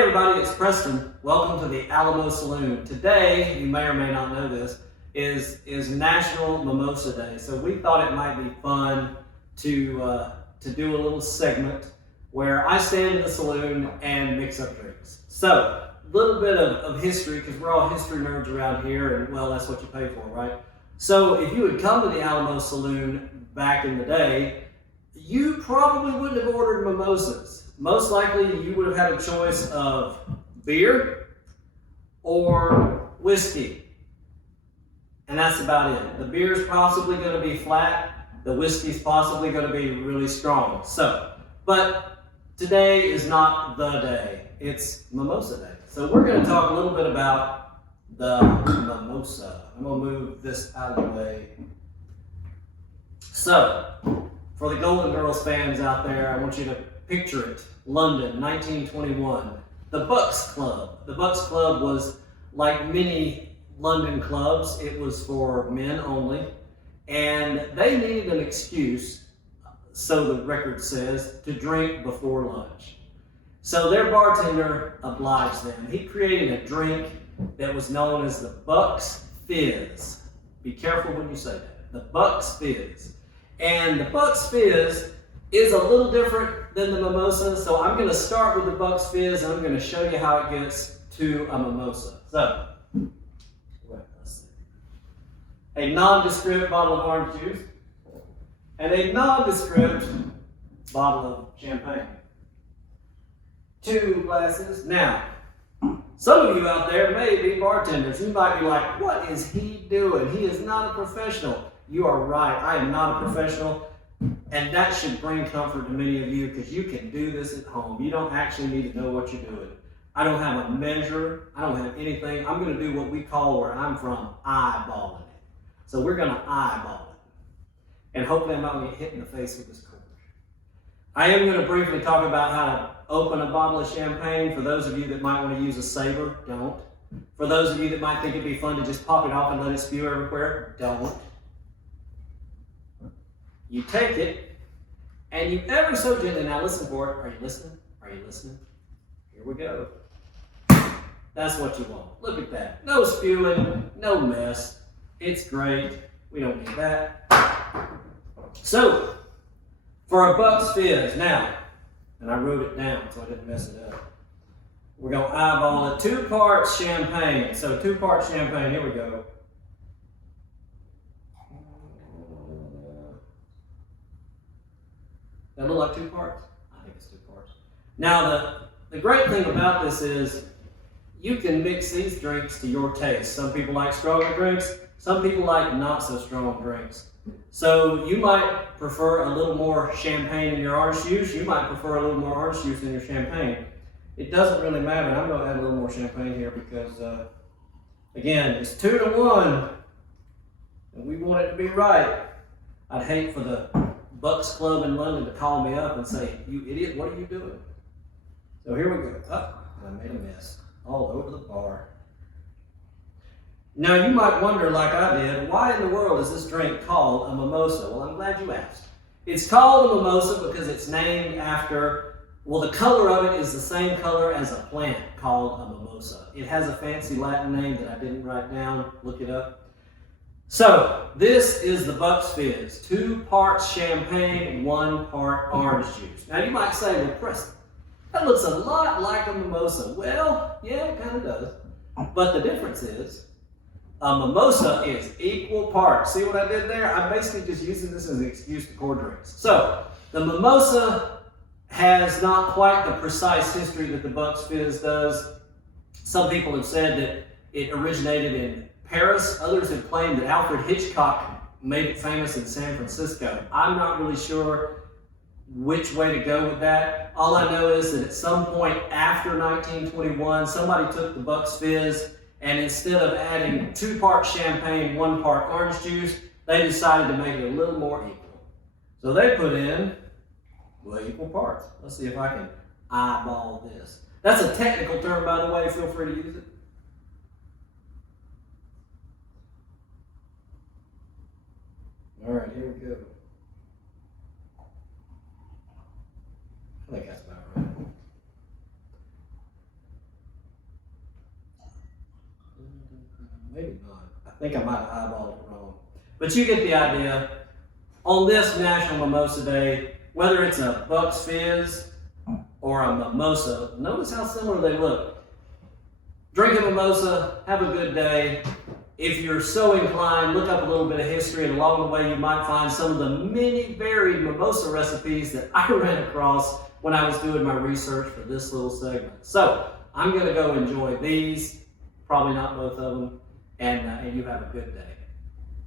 everybody, it's Preston. Welcome to the Alamo Saloon. Today, you may or may not know this, is National Mimosa Day. So we thought it might be fun to do a little segment where I stand in the saloon and mix up drinks. So, a little bit of history, because we're all history nerds around here, and well, that's what you pay for, right? So if you had come to the Alamo Saloon back in the day, you probably wouldn't have ordered mimosas. Most likely you would have had a choice of beer or whiskey. And that's about it. The beer's possibly going to be flat. The whiskey's possibly going to be really strong. But today is not the day. It's Mimosa Day. So we're going to talk a little bit about the mimosa. I'm going to move this out of the way. So, for the Golden Girls fans out there, I want you to picture it. London, 1921. The Bucks Club. The Bucks Club was like many London clubs. It was for men only. And they needed an excuse, so the record says, to drink before lunch. So their bartender obliged them. He created a drink that was known as the Bucks Fizz. Be careful when you say that. The Bucks Fizz. And the Bucks Fizz is a little different than the mimosa, so I'm going to start with the Bucks Fizz and I'm going to show you how it gets to a mimosa. So, let's see. A nondescript bottle of orange juice and a nondescript bottle of champagne. 2 glasses. Now, some of you out there may be bartenders. You might be like, what is he doing? He is not a professional. You are right. I am not a professional. And that should bring comfort to many of you because you can do this at home. You don't actually need to know what you're doing. I don't have a measure. I don't have anything. I'm going to do what we call where I'm from, eyeballing it. So we're going to eyeball it. And hopefully I'm not going to get hit in the face with this cord. I am going to briefly talk about how to open a bottle of champagne. For those of you that might want to use a saber, don't. For those of you that might think it'd be fun to just pop it off and let it spew everywhere, don't. You take it, and you ever so gently, now listen for it. Are you listening? Are you listening? Here we go. That's what you want. Look at that. No spewing, no mess. It's great. We don't need that. So, for a Bucks Fizz, now, and I wrote it down so I didn't mess it up. We're going to eyeball it. 2 parts champagne. So 2 parts champagne. Here we go. That look like 2 parts? I think it's 2 parts. Now, the great thing about this is you can mix these drinks to your taste. Some people like stronger drinks. Some people like not so strong drinks. So you might prefer a little more champagne in your orange juice. You might prefer a little more orange juice in your champagne. It doesn't really matter. I'm going to add a little more champagne here because, again, it's 2 to 1. And we want it to be right. I'd hate for the Bucks Club in London to call me up and say, you idiot, what are you doing? So here we go. Oh, I made a mess all over the bar. Now you might wonder, like I did, why in the world is this drink called a mimosa? Well, I'm glad you asked. It's called a mimosa because it's named after, well, the color of it is the same color as a plant called a mimosa. It has a fancy Latin name that I didn't write down. Look it up. So, this is the Bucks Fizz. 2 parts champagne, 1 part orange juice. Now you might say, well, Preston, that looks a lot like a mimosa. Well, yeah, it kind of does. But the difference is, a mimosa is equal parts. See what I did there? I'm basically just using this as an excuse to pour drinks. So, the mimosa has not quite the precise history that the Bucks Fizz does. Some people have said that it originated in Paris. Others have claimed that Alfred Hitchcock made it famous in San Francisco. I'm not really sure which way to go with that. All I know is that at some point after 1921, somebody took the Bucks Fizz and instead of adding 2 parts champagne, 1 part orange juice, they decided to make it a little more equal. So they put in, well, equal parts. Let's see if I can eyeball this. That's a technical term, by the way. Feel free to use it. All right, here we go. I think that's about right. maybe not. I think I might have eyeballed it wrong. But you get the idea. On this National Mimosa Day, whether it's a Bucks Fizz or a mimosa, notice how similar they look. Drink a mimosa, have a good day. If you're so inclined, look up a little bit of history, and along the way you might find some of the many varied mimosa recipes that I ran across when I was doing my research for this little segment. So I'm going to go enjoy these, probably not both of them, and you have a good day.